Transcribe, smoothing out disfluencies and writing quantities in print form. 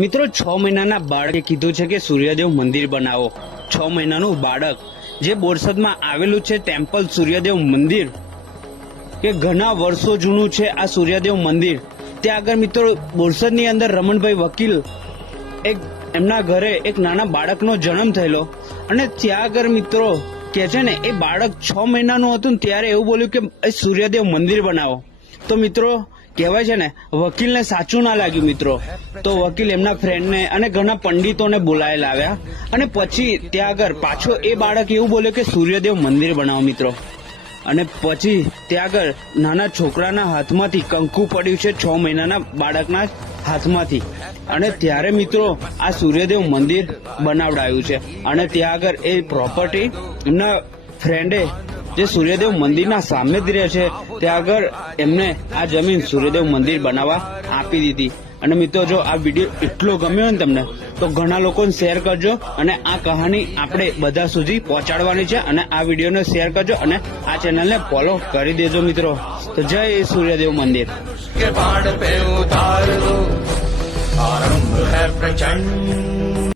મિત્રો 6 મહિનાના બાળકે કીધું છે કે સૂર્યદેવ મંદિર બનાવો। 6 મહિનાનું બાળક જે બોરસદમાં આવેલું છે ટેમ્પલ સૂર્યદેવ મંદિર કે ઘણા વર્ષો જૂનું છે આ સૂર્યદેવ મંદિર। ત્યાં આગળ મિત્રો બોરસદની અંદર રમણભાઈ વકીલ એક એમના ઘરે એક નાના બાળકનો જન્મ થયેલો અને ત્યાં આગળ મિત્રો કે છે ને એ બાળક 6 મહિનાનું હતું ત્યારે એવું બોલ્યું કે એ સૂર્યદેવ મંદિર બનાવો। તો મિત્રો કહેવાય છે ને વકીલને સાચું ના લાગ્યું મિત્રો, તો વકીલ એમના ફ્રેન્ડને અને ઘણા પંડિતોને બોલાવી લાવ્યા અને પછી ત્યાં આગળ પાછો એ બાળક એવું બોલ્યો કે સૂર્યદેવ મંદિર બનાવો મિત્રો। અને પછી ત્યાં આગળ નાના છોકરાના હાથમાંથી કંકુ પડ્યું છે 6 મહિનાના બાળકના હાથમાંથી અને ત્યારે મિત્રો આ સૂર્યદેવ મંદિર બનાવડાયું છે। અને ત્યાં આગળ એ પ્રોપર્ટી એમના ફ્રેન્ડે જે સૂર્યદેવ મંદિરના સામે જ રહે છે ત્યાં આગળ એમને આ જમીન સૂર્યદેવ મંદિર બનાવવા આપી દીધી। અને મિત્રો જો આ વિડીયો એટલો ગમ્યો ને તમને તો ઘણા લોકોને શેર કરજો અને આ કહાની આપણે બધા સુધી પહોંચાડવાની છે અને આ વિડીયોને શેર કરજો અને આ ચેનલને ફોલો કરી દેજો મિત્રો। તો જય સૂર્યદેવ મંદિર। के बाण पे उतार दो, आरंभ है प्रचंड।